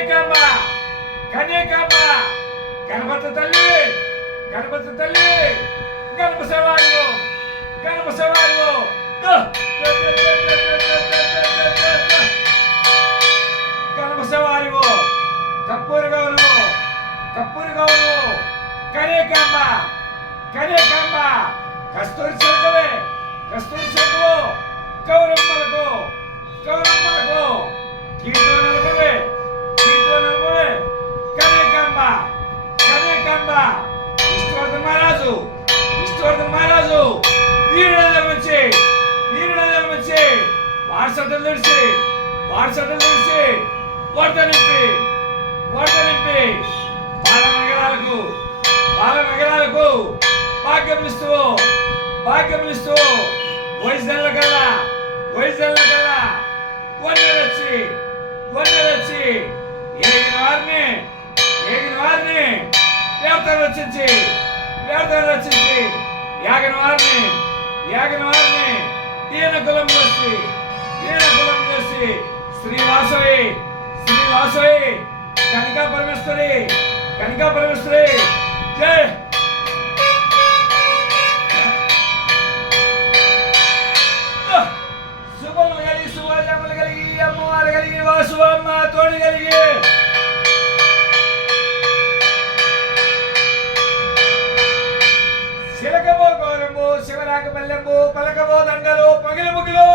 కన్యకాంబ కన్యకాంబ గణపతి తల్లి గణపతి తల్లి గణప సవారు గణప సవారు గణప సవారు కప్పూరు గౌరు కప్పూరు గౌరు కన్యకాంబ కన్యకాంబ కస్తూరి చెరుకువే కస్తూరి చెరుకు గౌరమ్మలకు గౌరమ్మలకు కీర్తో నిలబవే కన్యకాంబ కన్యకాంబ విష్ణువర్ధన్ మహారాజు వీరుడు వచ్చి వారసటలు తెలిసి వరద నింపి బాల నగరాలకు భాగ్యములిస్తూ వయసుల కల్లా వన్నెలొచ్చి ఏగిన వారిని దేవతలు రచించి యాగిన వారిని ఈయన కులం చేసి శ్రీవాసవి కనికా పరమేశ్వరి జై శుభములు కలిగి శుభజములు కలిగి అమ్మవారు కలిగి వాసువమ్మ తోడు కలిగి శిలకబో గౌరము శివరాక బల్లెంబు పలకబో దండలు పగిలి ముగిలు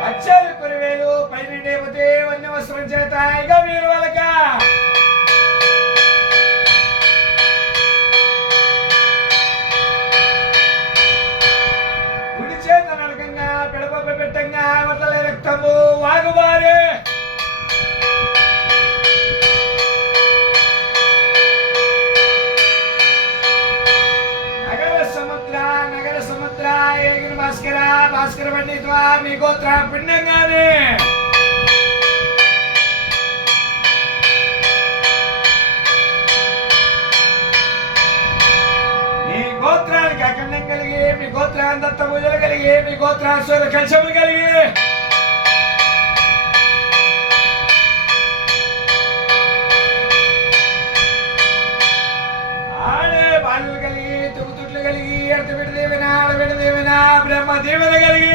పచ్చాలు కొరివేలు పై నిండేపోతే వన్య వస్త్రం చేత ఇక మీరు వాళ్ళక గుడి చేత నరకంగా పిడప పెట్టంగా వదలే రక్తము వాగుబారే నగర సముద్ర ఏగిన భాస్కర పండిత్వా మీ గోత్ర పిండంగానే మీ గోత్రానికి అఖండం కలిగి మీ గోత్రాన్ని దత్తభుజలు కలిగి మీ గోత్రాశ్వర కలశములు కలిగి బాలు కలిగి తుగుతుట్లు కలిగి అర్థపెట్టి దేవినా బ్రహ్మ దేవన కలిగి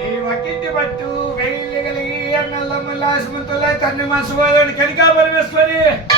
ఈ వకింటి పట్టు వెయిల్లు కలిగి అన్నల్లమ్మ లాసమంతుల తన్ను మనసు కనికా పరమేశ్వరి